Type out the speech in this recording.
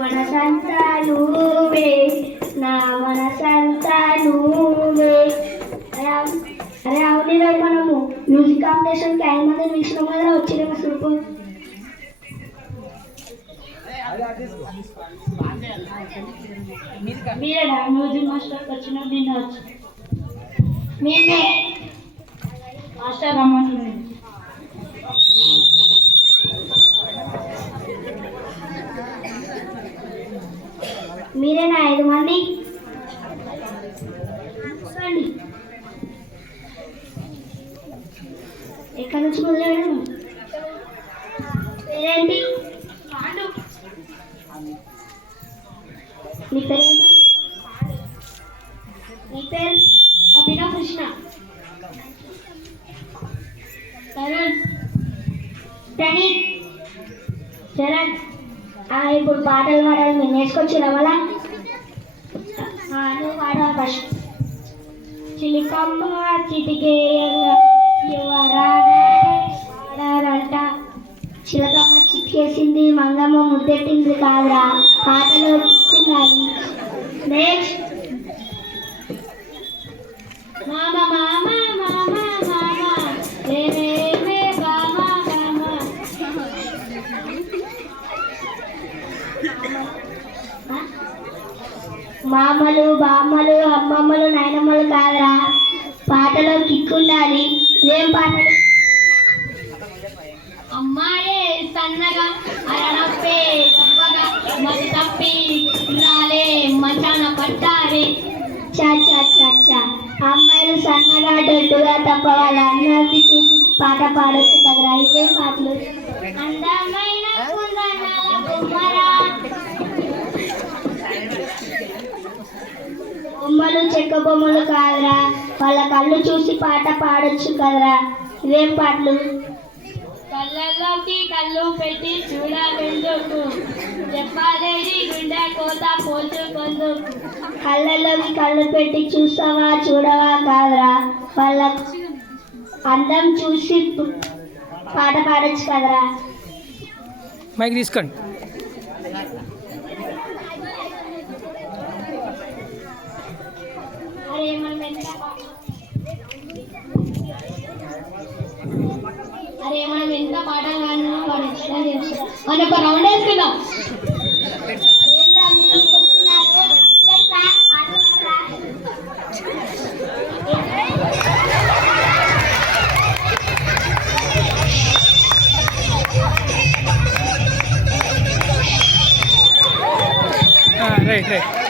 మనసంతా నువ్వే నా మనసంతా నువ్వే. అరే అవును మనము మ్యూజిక్ కాంపిటీషన్కి 5 మంది పిలిచినాం కదా, వచ్చిన సూపు మీరేనా మ్యూజిక్ మాస్టర్కి వచ్చిన నిన్న వచ్చి మీరే మాస్టర్ రమ్మంటున్నాడు. మీరేనా 5 మంది? ఎక్కడి నుంచి మొదలెడము? పేరేంటి? నీ పేరేంటి? నీ పేరు? అభినవ్ కృష్ణ. తరుణ్, ప్రణీత్, చరణ్. ఇప్పుడు పాటలు పాడాలి, మీరు నేర్చుకొచ్చినా మళ్ళా? నువ్వు పాడాలి ఫస్ట్. చిలికమ్మ చిటికే యువరాడంట, చిలకమ్మ చిటికేసింది మంగమ్మ ముద్దెట్టింది కాదురా, పాటలు తిన్నాయి. నెక్స్ట్ మామ మామ మామ మామ రేమే బామ బామ. మామలు బామ్మలు అమ్మమ్మలు నాయనమ్మలు కాదురా, పాటలో కిక్కుండాలి. ఏం పాటలు? అమ్మాయే సన్నగా అరణప్పే గొప్పగా మతి తప్పి రాలే మచాన పట్టారే. చా చా చా చా. అమ్మాయిలు సన్నగా దొడ్డుగా తప్ప వాళ్ళ అన్నది చూసి పాట పాడొచ్చు కదరా. ఇవే పాటలు? అందమైన కుందనాల బొమ్మరా, బొమ్మలు చెక్క బొమ్మలు కాదురా, వాళ్ళ కళ్ళు చూసి పాట పాడొచ్చు కదరా. ఇవేం పాటలు? కళ్ళల్లోకి కళ్ళు పెట్టి చూడవెందుకు, చెప్పాలేని గుండె కోత పోల్చుకొందుకు. కళ్ళల్లోకి కళ్ళు పెట్టి చూస్తావా చూడవా కాదురా, వాళ్ళ అందం చూసి పాట పాడొచ్చు కదరా. మైక్ తీసుకోండి. అరే మనం ఎంత పాట కానీ వాడు ఎక్స్ట్రా చేస్తాం అని ఒక రౌండ్ వేసుకుందాం. Right right.